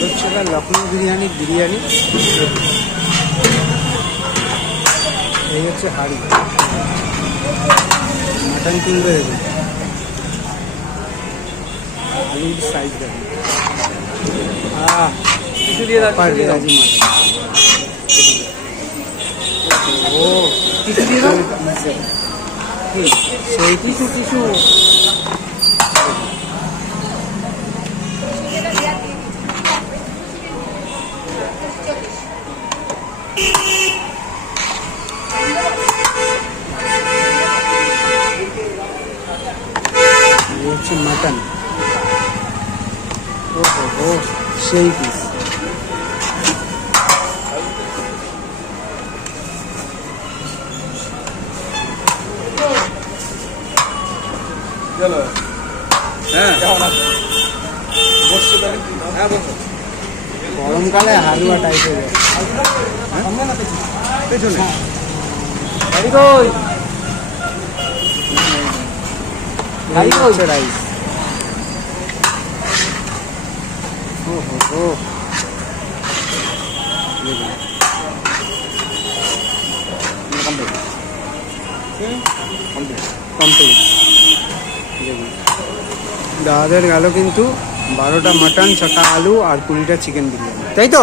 হচ্ছে লখনৌ বিরিয়ানি। এই হচ্ছে হাঁড়ি, মাটন তুলবে দেখুন, আলুর সাইজ দেখুন, কিছু দিয়ে দাও, কিছু দিয়ে দাও। মাটন ও কিছু দিয়ে দাও, সেই টিস্যু টিস্যু। হচ্ছে মাটন। ও সেই পিস। হ্যাঁ গরমকালে হালুয়া টাইপের পেছনে গাড়ি কই, গাড়ি কই? হচ্ছে রাইস। ও কমপ্লিট। দেখুন দাদাদের গেল কিন্তু 12টা মাটন, 6টা আলু আর 20টা চিকেন বিরিয়ানি, তাই তো?